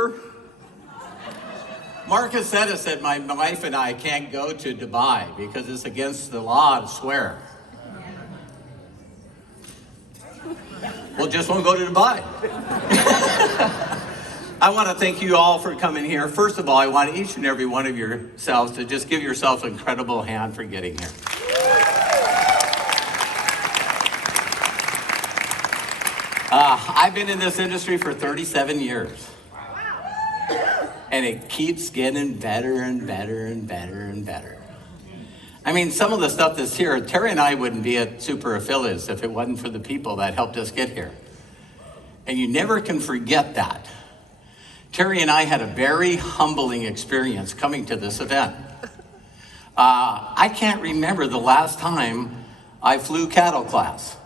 trooper? Marcus said my wife and I can't go to Dubai because it's against the law to swear. Well, just won't go to Dubai. I want to thank you all for coming here. First of all, I want each and every one of yourselves to just give yourselves an incredible hand for getting here. I've been in this industry for 37 years. And it keeps getting better and better and better and better. I mean, some of the stuff that's here, Terry and I wouldn't be at Super Affiliates if it wasn't for the people that helped us get here. And you never can forget that. Terry and I had a very humbling experience coming to this event. I can't remember the last time I flew cattle class.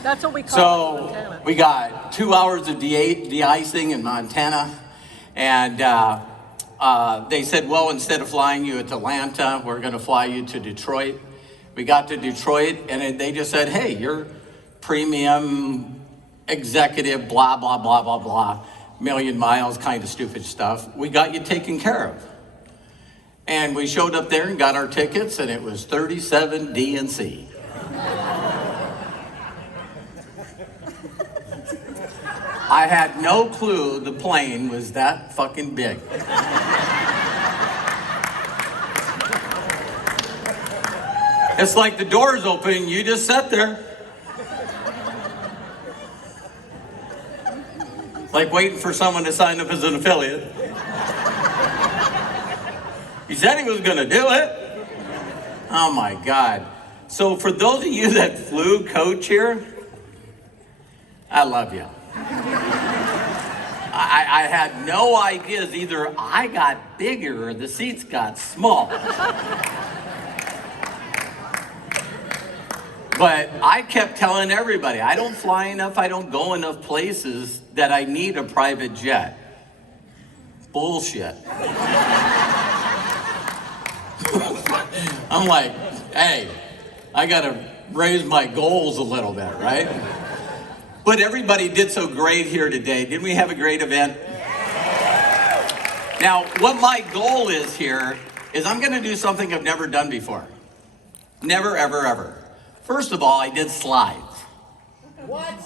That's what we call it in Montana. We got 2 hours of de-icing in Montana, and they said, well, instead of flying you to Atlanta, we're going to fly you to Detroit. We got to Detroit, and they just said, hey, you're premium executive, blah, blah, blah, blah, blah, million miles kind of stupid stuff. We got you taken care of. And we showed up there and got our tickets, and it was 37 D and C. I had no clue the plane was that fucking big. It's like the doors open, you just sit there. Like waiting for someone to sign up as an affiliate. He said he was gonna do it. Oh my God. So for those of you that flew coach here, I love you. I had no ideas. Either I got bigger or the seats got small. But I kept telling everybody, I don't fly enough, I don't go enough places that I need a private jet. Bullshit. I'm like, hey, I gotta raise my goals a little bit, right? But everybody did so great here today. Didn't we have a great event? Now, what my goal is here is I'm gonna do something I've never done before. Never, ever, ever. First of all, I did slides. What?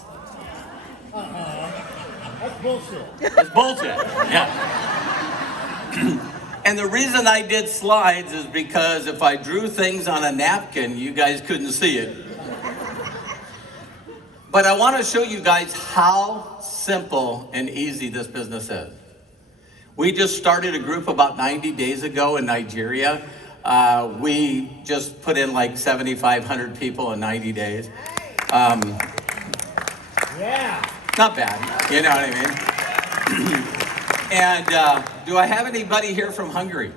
That's bullshit. It's bullshit, yeah. And the reason I did slides is because if I drew things on a napkin, you guys couldn't see it. But I want to show you guys how simple and easy this business is. We just started a group about 90 days ago in Nigeria. We just put in like 7,500 people in 90 days. Yeah. Not bad, you know what I mean? And do I have anybody here from Hungary?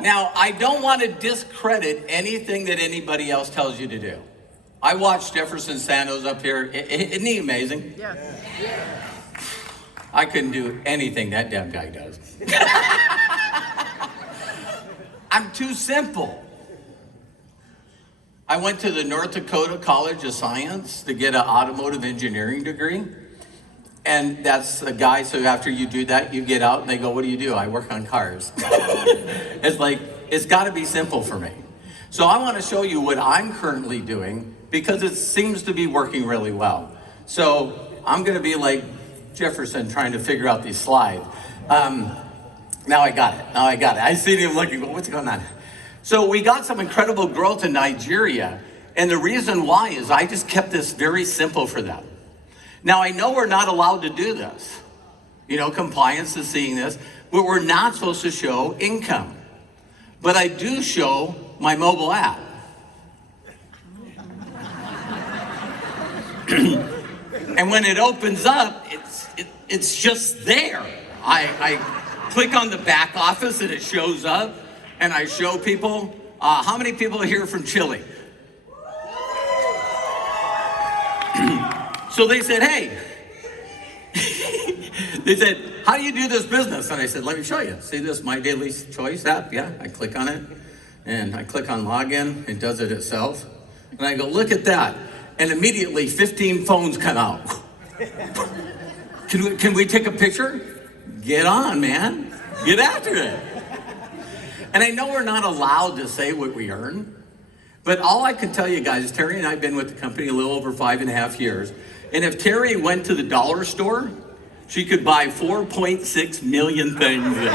Now, I don't want to discredit anything that anybody else tells you to do. I watched Jefferson Santos up here. Isn't he amazing? Yes. I couldn't do anything that damn guy does. I'm too simple. I went to the North Dakota College of Science to get an automotive engineering degree. And that's a guy, so after you do that, you get out and they go, what do you do? I work on cars. It's like, it's gotta be simple for me. So I wanna show you what I'm currently doing because it seems to be working really well. So I'm gonna be like Jefferson trying to figure out these slides. Now I got it. I see him looking, what's going on? So we got some incredible growth in Nigeria. And the reason why is I just kept this very simple for them. Now, I know we're not allowed to do this. You know, compliance is seeing this, but we're not supposed to show income. But I do show my mobile app. And when it opens up, it's just there. I click on the back office and it shows up, and I show people, how many people are here from Chile? So they said, hey, they said, how do you do this business? And I said, let me show you. See this My Daily Choice app? Yeah, I click on it. And I click on login, it does it itself. And I go, look at that. And immediately 15 phones come out. Can we take a picture? Get on, man. Get after it. And I know we're not allowed to say what we earn, but all I can tell you guys, Terry and I have been with the company a little over 5.5 years. And if Terry went to the dollar store, she could buy 4.6 million things there.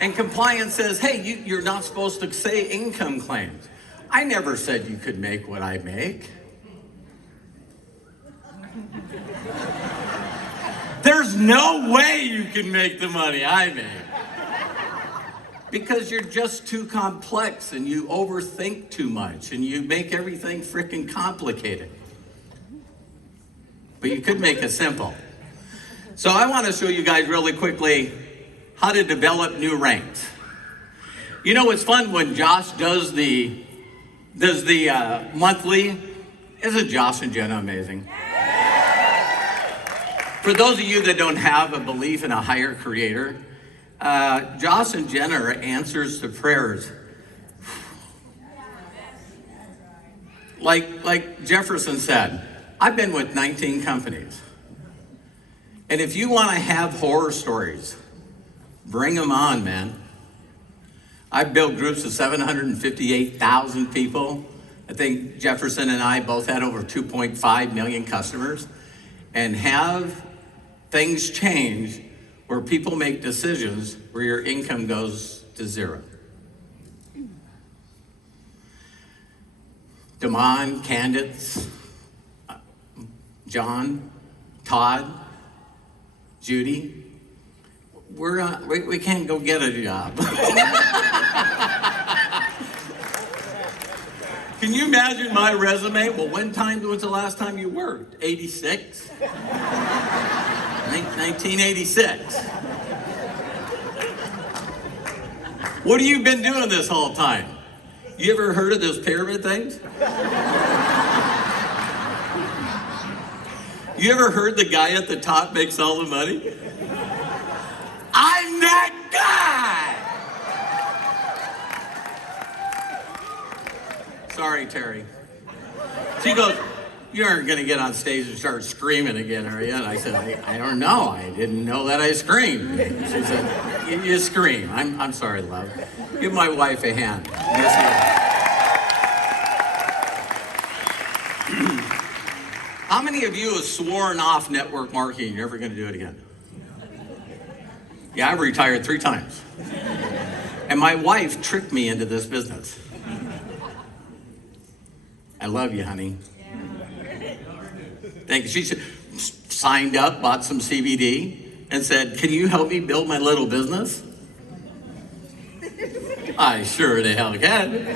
And compliance says, hey, you're not supposed to say income claims. I never said you could make what I make. There's no way you can make the money I make. Because you're just too complex and you overthink too much and you make everything freaking complicated. But you could make it simple. So I want to show you guys really quickly how to develop new ranks. You know, it's fun when Josh does the monthly. Isn't Josh and Jenna amazing? For those of you that don't have a belief in a higher creator, Josh and Jenna are answers to prayers. Like Jefferson said, I've been with 19 companies. And if you want to have horror stories, bring them on, man. I've built groups of 758,000 people. I think Jefferson and I both had over 2.5 million customers. And have things change where people make decisions where your income goes to zero. Damon, Candace, John, Todd, Judy, we can't go get a job. Can you imagine my resume? Well, was the last time you worked? 86? 1986. What have you been doing this whole time? You ever heard of those pyramid things? You ever heard the guy at the top makes all the money? I'm that guy! Sorry, Terry. She goes, you aren't gonna get on stage and start screaming again, are you? And I said, I don't know. I didn't know that I screamed. She said, you scream. I'm sorry, love. Give my wife a hand. How many of you have sworn off network marketing? You're never gonna do it again? Yeah, I've retired 3 times. And my wife tricked me into this business. I love you, honey. Thank you. She signed up, bought some CBD, and said, can you help me build my little business? I sure the hell can.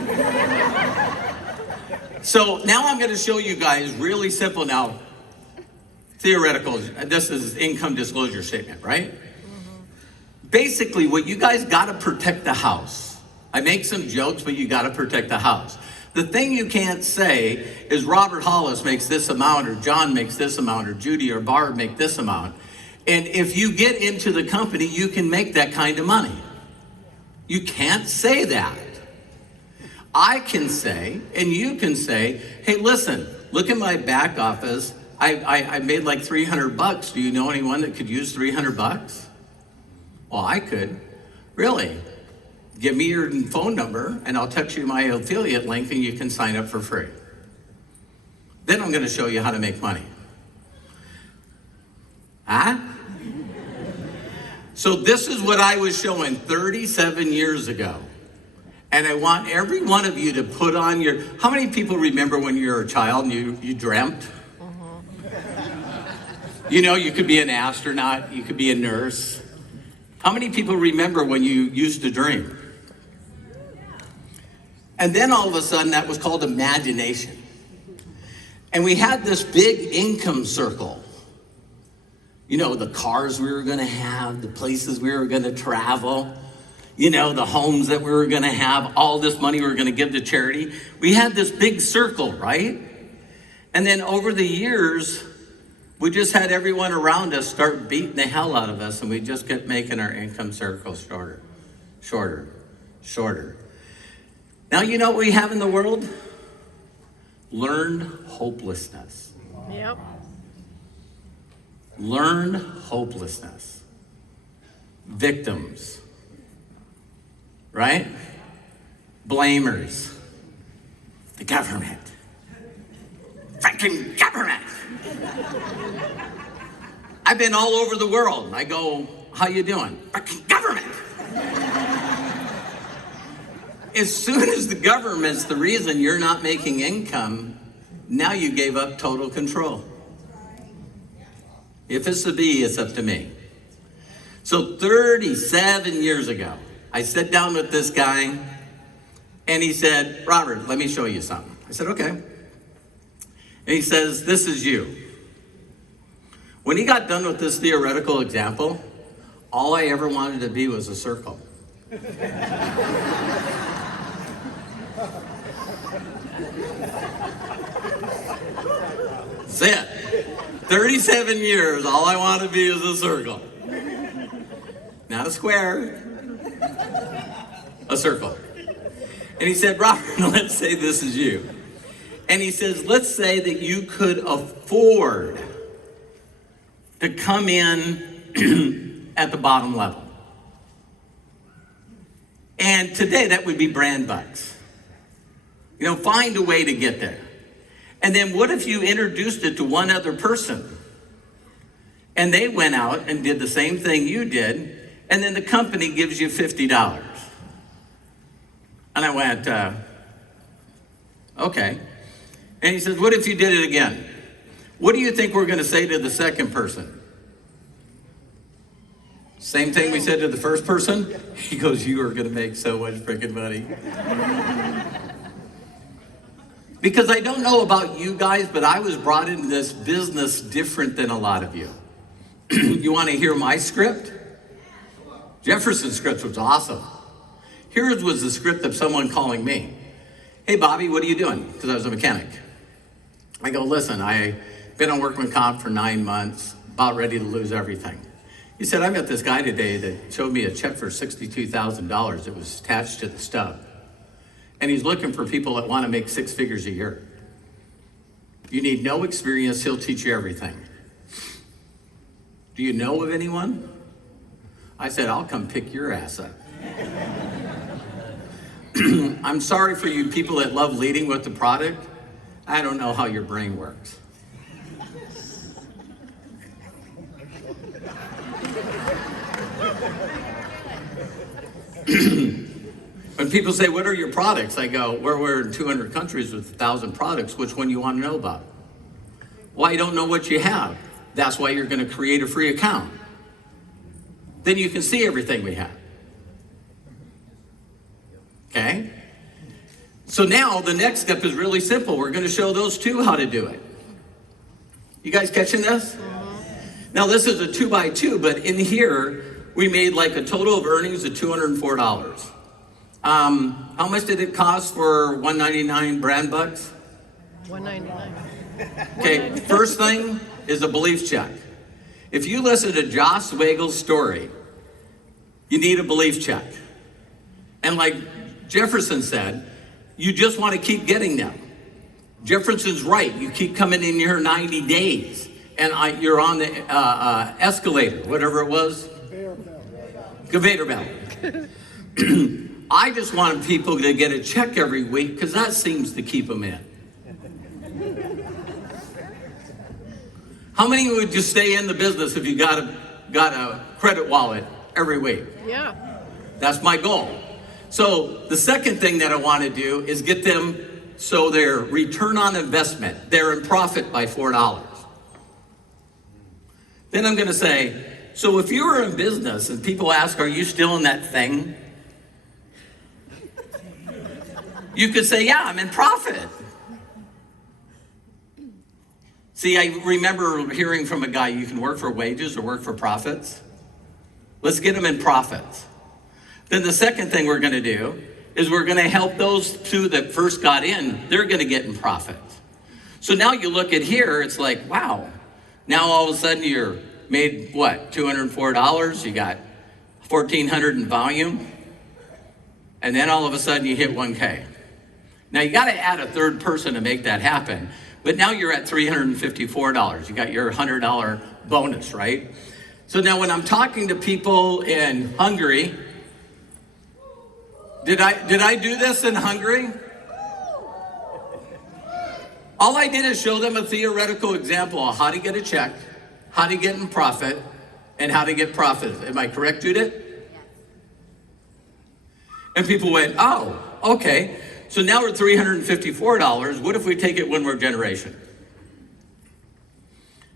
So now I'm going to show you guys really simple now. Theoretical. This is income disclosure statement, right? Basically, what you guys got to protect the house. I make some jokes, but you got to protect the house. The thing you can't say is Robert Hollis makes this amount, or John makes this amount, or Judy or Barb make this amount. And if you get into the company, you can make that kind of money. You can't say that. I can say, and you can say, hey, listen, look at my back office. I made like $300. Do you know anyone that could use $300? Well, I could. Really? Give me your phone number and I'll text you my affiliate link and you can sign up for free. Then I'm going to show you how to make money. Huh? So this is what I was showing 37 years ago. And I want every one of you to put on your, how many people remember when you were a child and you dreamt? You know, you could be an astronaut, you could be a nurse. How many people remember when you used to dream? And then all of a sudden that was called imagination. And we had this big income circle. You know, the cars we were gonna have, the places we were gonna travel, you know, the homes that we were gonna have, all this money we were gonna give to charity. We had this big circle, right? And then over the years, we just had everyone around us start beating the hell out of us, and we just kept making our income circle shorter, shorter, shorter. Now you know what we have in the world? Learned hopelessness. Yep. Learned hopelessness. Victims. Right? Blamers. The government. Freaking government. I've been all over the world. I go, how you doing? Freaking government. As soon as the government's the reason you're not making income, now you gave up total control. If it's to be, it's up to me. So 37 years ago, I sat down with this guy, and he said, Robert, let me show you something. I said, okay. And he says, this is you. When he got done with this theoretical example, all I ever wanted to be was a circle. That's it. 37 years, all I want to be is a circle. Not a square, a circle. And he said, Robert, let's say this is you. And he says, let's say that you could afford to come in at the bottom level. And today that would be brand bucks. You know, find a way to get there. And then what if you introduced it to one other person? And they went out and did the same thing you did, and then the company gives you $50. And I went, okay. And he says, what if you did it again? What do you think we're going to say to the second person? Same thing we said to the first person? He goes, you are going to make so much freaking money. Because I don't know about you guys, but I was brought into this business different than a lot of you. You want to hear my script? Jefferson's script was awesome. Here's was the script of someone calling me. Hey, Bobby, what are you doing? Because I was a mechanic. I go, listen, I've been on workman comp for 9 months, about ready to lose everything. He said, I met this guy today that showed me a check for $62,000 that was attached to the stub. And he's looking for people that want to make 6 figures a year. You need no experience, he'll teach you everything. Do you know of anyone? I said, I'll come pick your ass up. I'm sorry for you people that love leading with the product. I don't know how your brain works. When people say, what are your products? I go, we're in 200 countries with 1,000 products. Which one you want to know about? Well, I don't know what you have. That's why you're going to create a free account. Then you can see everything we have. Okay? So now the next step is really simple. We're going to show those two how to do it. You guys catching this? Now this is a 2x2, but in here, we made like a total of earnings of $204. How much did it cost for $199 brand bucks? $199. Okay, first thing is a belief check. If you listen to Josh Weigel's story, you need a belief check. And like Jefferson said, you just want to keep getting them. Jefferson's right. You keep coming in here 90 days, and you're on the escalator, whatever it was. Conveyor belt. I just want people to get a check every week because that seems to keep them in. How many would just stay in the business if you got a credit wallet every week? Yeah. That's my goal. So the second thing that I want to do is get them so their return on investment, they're in profit by $4. Then I'm going to say, so if you were in business and people ask, are you still in that thing? You could say, yeah, I'm in profit. See, I remember hearing from a guy, you can work for wages or work for profits. Let's get them in profits. Then the second thing we're going to do is we're going to help those two that first got in, they're going to get in profits. So now you look at here, it's like, wow. Now all of a sudden you're made what, $204, you got 1,400 in volume, and then all of a sudden you hit 1K. Now you gotta add a third person to make that happen, but now you're at $354. You got your $100 bonus, right? So now when I'm talking to people in Hungary, did I do this in Hungary? All I did is show them a theoretical example of how to get a check, how to get in profit, and how to get profit. Am I correct, Judith? And people went, oh, okay. So now we're $354. What if we take it one more generation?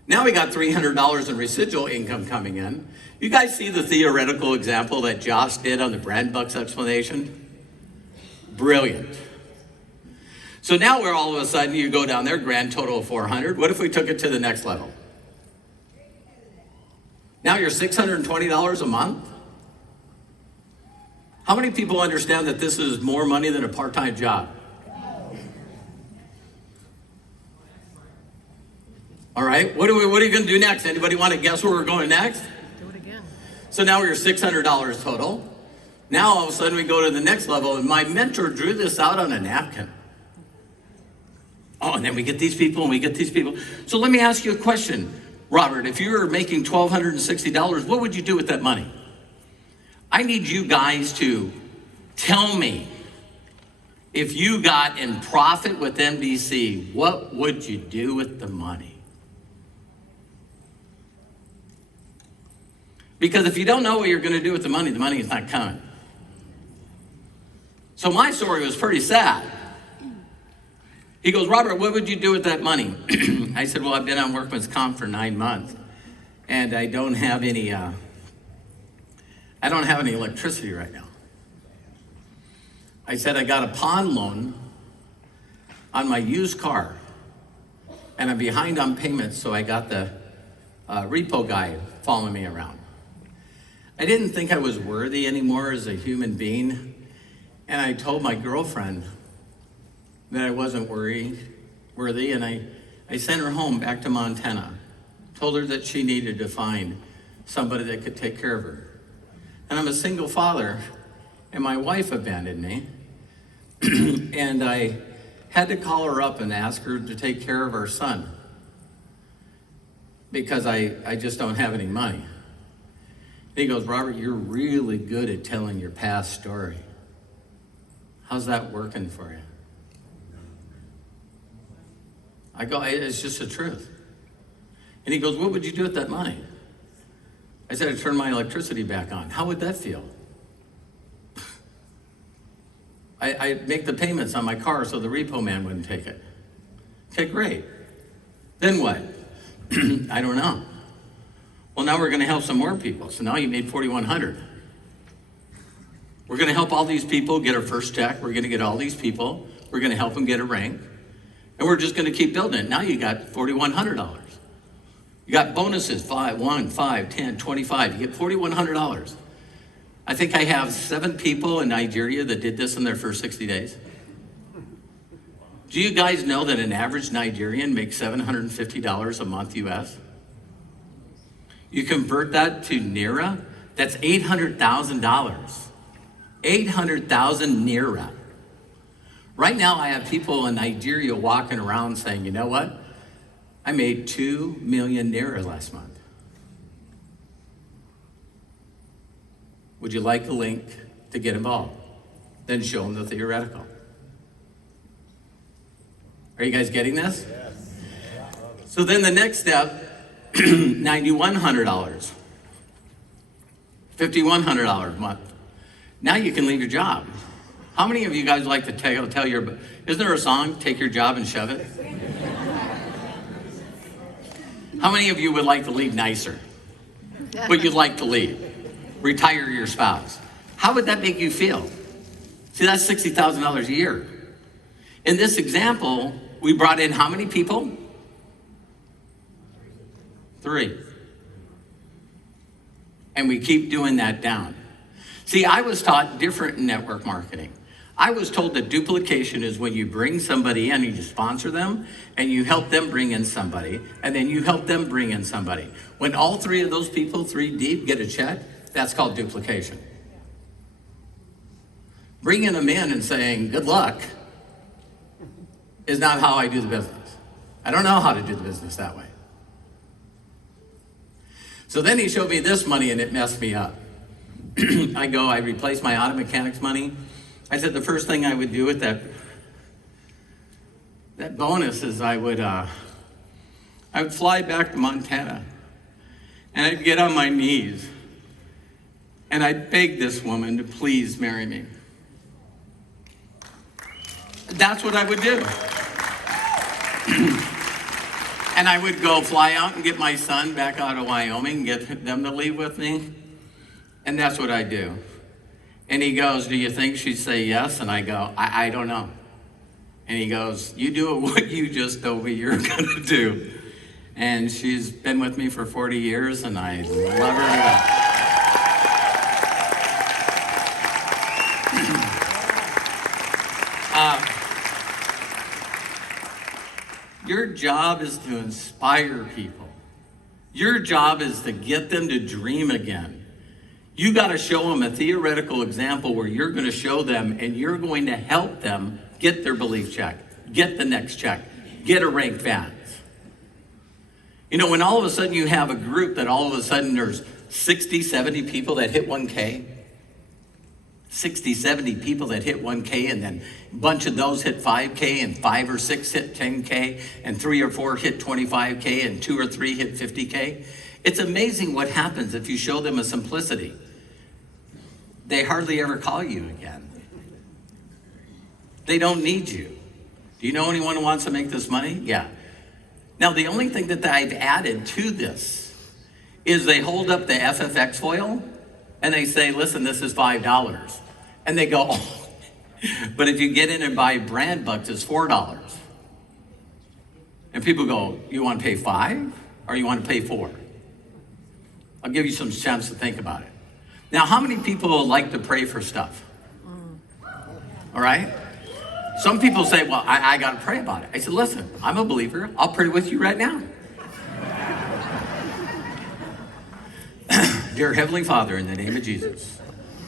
Now we got $300 in residual income coming in. You guys see the theoretical example that Josh did on the brand bucks explanation? Brilliant. So now we're all of a sudden, you go down there, grand total of 400. What if we took it to the next level? Now you're $620 a month. How many people understand that this is more money than a part-time job? All right, what are you gonna do next? Anybody want to guess where we're going next? Do it again. So now we're $600 total. Now all of a sudden we go to the next level, and my mentor drew this out on a napkin. Oh, and then we get these people and we get these people. So let me ask you a question. Robert, if you were making $1,260, what would you do with that money? I need you guys to tell me, if you got in profit with MDC, what would you do with the money? Because if you don't know what you're going to do with the money is not coming. So my story was pretty sad. He goes, Robert, what would you do with that money? I said, well, I've been on workman's comp for 9 months, and I don't have any electricity right now. I said, I got a pawn loan on my used car, and I'm behind on payments, so I got the repo guy following me around. I didn't think I was worthy anymore as a human being, and I told my girlfriend that I wasn't worthy, and I sent her home back to Montana. Told her that she needed to find somebody that could take care of her. And I'm a single father, and my wife abandoned me. And I had to call her up and ask her to take care of our son, because I just don't have any money. He goes, Robert, you're really good at telling your past story. How's that working for you? I go, it's just the truth. And he goes, what would you do with that money? I said, I'd turn my electricity back on. How would that feel? I'd make the payments on my car so the repo man wouldn't take it. Okay, great. Then what? I don't know. Well, now we're going to help some more people. So now you made 4,100. We're going to help all these people get a first check. We're going to get all these people. We're going to help them get a rank. And we're just going to keep building it. Now you got $4,100. You got bonuses, 5, 1, 5, 10, 25. You get $4,100. I think I have 7 people in Nigeria that did this in their first 60 days. Do you guys know that an average Nigerian makes $750 a month US? You convert that to Naira, that's $800,000. 800,000 Naira. Right now, I have people in Nigeria walking around saying, you know what? I made 2 million Naira last month. Would you like a link to get involved? Then show them the theoretical. Are you guys getting this? Yes. So then the next step, $9,100. $5,100 a month. Now you can leave your job. How many of you guys like to tell your, isn't there a song, take your job and shove it? How many of you would like to leave nicer? But you'd like to leave? Retire your spouse. How would that make you feel? See, that's $60,000 a year. In this example, we brought in how many people? 3. And we keep doing that down. See, I was taught different in network marketing. I was told that duplication is when you bring somebody in and you sponsor them and you help them bring in somebody and then you help them bring in somebody. When all three of those people, three deep, get a check, that's called duplication. Bringing them in and saying, good luck, is not how I do the business. I don't know how to do the business that way. So then he showed me this money and it messed me up. I replaced my auto mechanics money. I said the first thing I would do with that bonus is I would fly back to Montana and I'd get on my knees and I'd beg this woman to please marry me. That's what I would do. And I would go fly out and get my son back out of Wyoming, get them to leave with me. And that's what I do. And he goes, do you think she'd say yes? And I go, I don't know. And he goes, you do what you just told me you're gonna do. And she's been with me for 40 years and I love her to death. Your job is to inspire people. Your job is to get them to dream again. You got to show them a theoretical example where you're going to show them and you're going to help them get their belief check, get the next check, get a rank advance. You know, when all of a sudden you have a group that all of a sudden there's 60, 70 people that hit 1K, 60, 70 people that hit 1K, and then a bunch of those hit 5K, and 5 or 6 hit 10K, and 3 or 4 hit 25K, and 2 or 3 hit 50K. It's amazing what happens if you show them a simplicity. They hardly ever call you again. They don't need you. Do you know anyone who wants to make this money? Yeah. Now, the only thing that I've added to this is they hold up the FFX foil and they say, listen, this is $5. And they go, oh, but if you get in and buy brand bucks, it's $4. And people go, you want to pay 5 or you want to pay 4? I'll give you some chance to think about it. Now, how many people like to pray for stuff? All right? Some people say, well, I got to pray about it. I said, listen, I'm a believer. I'll pray with you right now. Dear Heavenly Father, in the name of Jesus,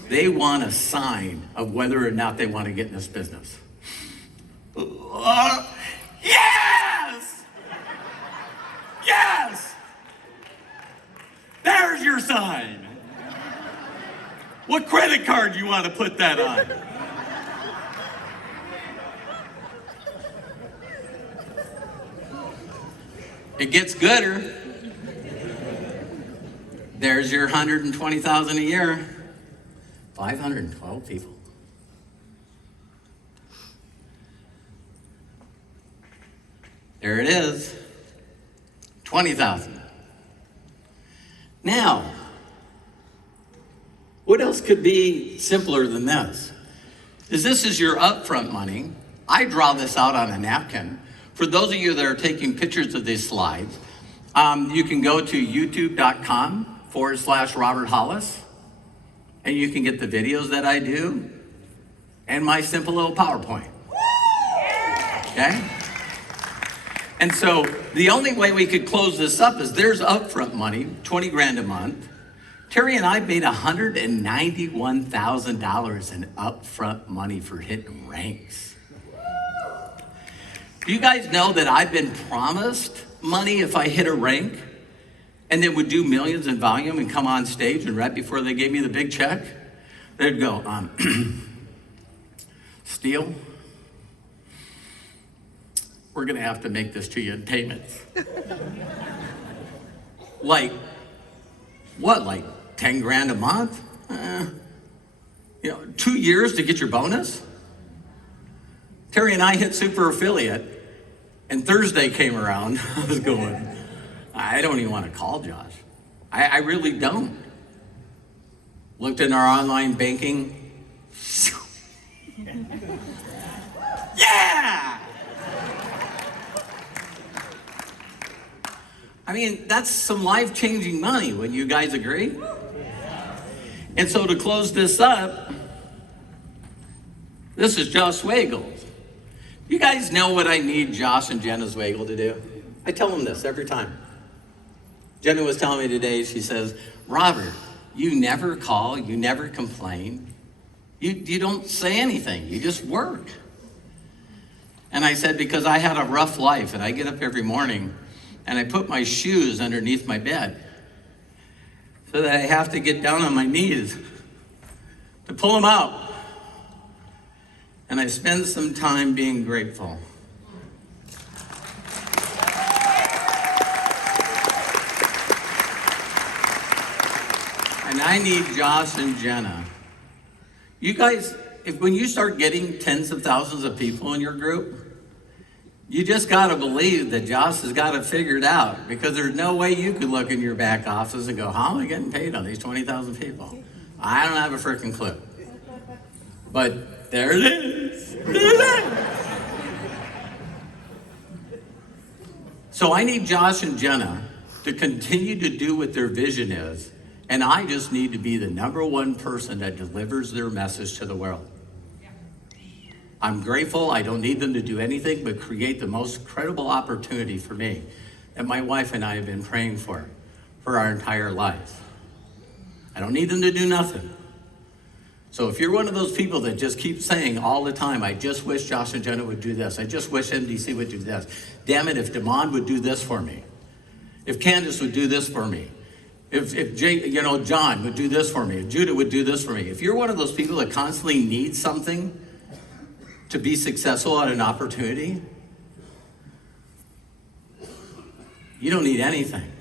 they want a sign of whether or not they want to get in this business. Yes! Yes! There's your sign. What credit card do you want to put that on? It gets gooder. There's your 120,000 a year. 512 people. There it is. 20,000. Now, what else could be simpler than this? This is your upfront money. I draw this out on a napkin. For those of you that are taking pictures of these slides, you can go to youtube.com/Robert Hollis, and you can get the videos that I do and my simple little PowerPoint. Okay? And so the only way we could close this up is there's upfront money, 20 grand a month. Terry and I made $191,000 in upfront money for hitting ranks. Do you guys know that I've been promised money if I hit a rank and they would do millions in volume and come on stage, and right before they gave me the big check, they'd go, Steele, we're gonna have to make this to you in payments. Like 10 grand a month? 2 years to get your bonus? Terry and I hit super affiliate, and Thursday came around. I was going, I don't even want to call Josh. I really don't. Looked in our online banking. Yeah! I mean, that's some life-changing money. Wouldn't you guys agree? And so to close this up, This is Josh Swagel. You guys know what I need Josh and Jenna Swagel to do? I tell them this every time. Jenna was telling me today, she says, Robert, you never call, you never complain. You don't say anything, you just work. And I said, because I had a rough life and I get up every morning and I put my shoes underneath my bed so that I have to get down on my knees to pull them out. And I spend some time being grateful. And I need Josh and Jenna. You guys, when you start getting tens of thousands of people in your group, you just gotta believe that Josh has got it figured out, because there's no way you could look in your back office and go, how am I getting paid on these 20,000 people? I don't have a freaking clue. But there it is. There it is. So I need Josh and Jenna to continue to do what their vision is, and I just need to be the number one person that delivers their message to the world. I'm grateful. I don't need them to do anything but create the most credible opportunity for me that my wife and I have been praying for our entire life. I don't need them to do nothing. So if you're one of those people that just keep saying all the time, I just wish Josh and Jenna would do this. I just wish MDC would do this. Damn it, if Damon would do this for me. If Candace would do this for me. If John would do this for me. If Judah would do this for me. If you're one of those people that constantly needs something to be successful at an opportunity, you don't need anything.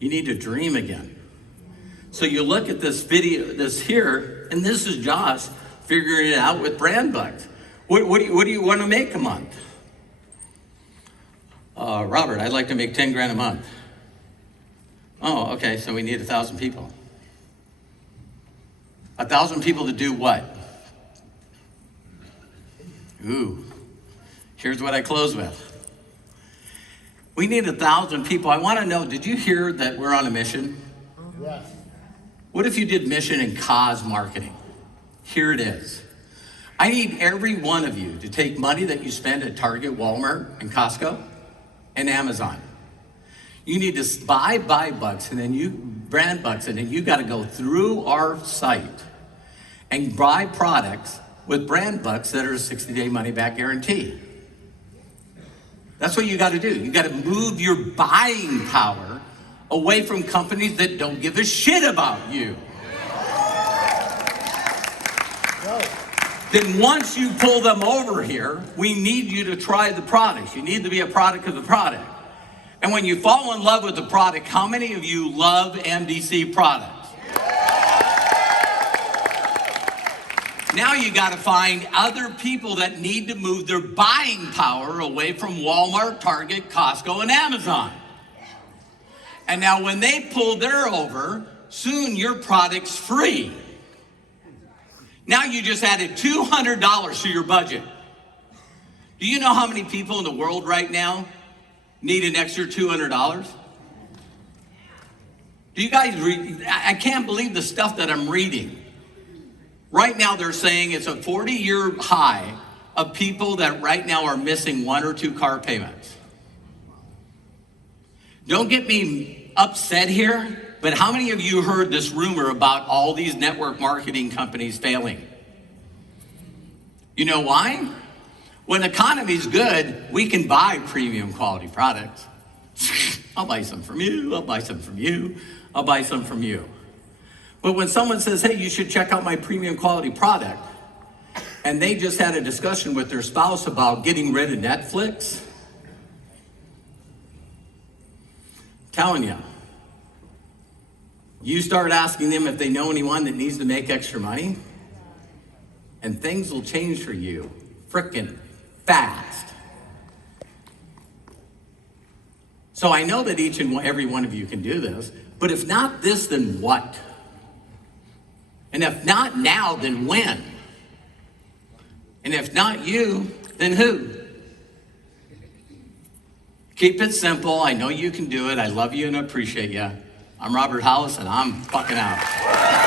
You need to dream again. So you look at this video, this here, and this is Josh figuring it out with brand bucks. What do you want to make a month? Robert, I'd like to make 10 grand a month. Oh, okay, so we need 1,000 people. 1,000 people to do what? Ooh, here's what I close with. We need 1,000 people. I want to know, did you hear that we're on a mission? Yes. What if you did mission and cause marketing? Here it is. I need every one of you to take money that you spend at Target, Walmart, and Costco, and Amazon. You need to buy bucks, and then brand bucks, and then you got to go through our site and buy products with brand bucks that are a 60-day money-back guarantee. That's what you got to do. You got to move your buying power away from companies that don't give a shit about you. Right. Then once you pull them over here, we need you to try the products. You need to be a product of the product. And when you fall in love with the product, how many of you love MDC products? Now you got to find other people that need to move their buying power away from Walmart, Target, Costco, and Amazon. And now when they pull their over, soon your product's free. Now you just added $200 to your budget. Do you know how many people in the world right now need an extra $200? Do you guys read? I can't believe the stuff that I'm reading. Right now they're saying it's a 40-year high of people that right now are missing 1 or 2 car payments. Don't get me upset here, but how many of you heard this rumor about all these network marketing companies failing? You know why? When the economy's good, we can buy premium quality products. I'll buy some from you, I'll buy some from you, I'll buy some from you. But when someone says, hey, you should check out my premium quality product, and they just had a discussion with their spouse about getting rid of Netflix, telling you, you start asking them if they know anyone that needs to make extra money, and things will change for you frickin' fast. So I know that each and every one of you can do this, but if not this, then what? And if not now, then when? And if not you, then who? Keep it simple. I know you can do it. I love you and appreciate you. I'm Robert Hollis, and I'm fucking out.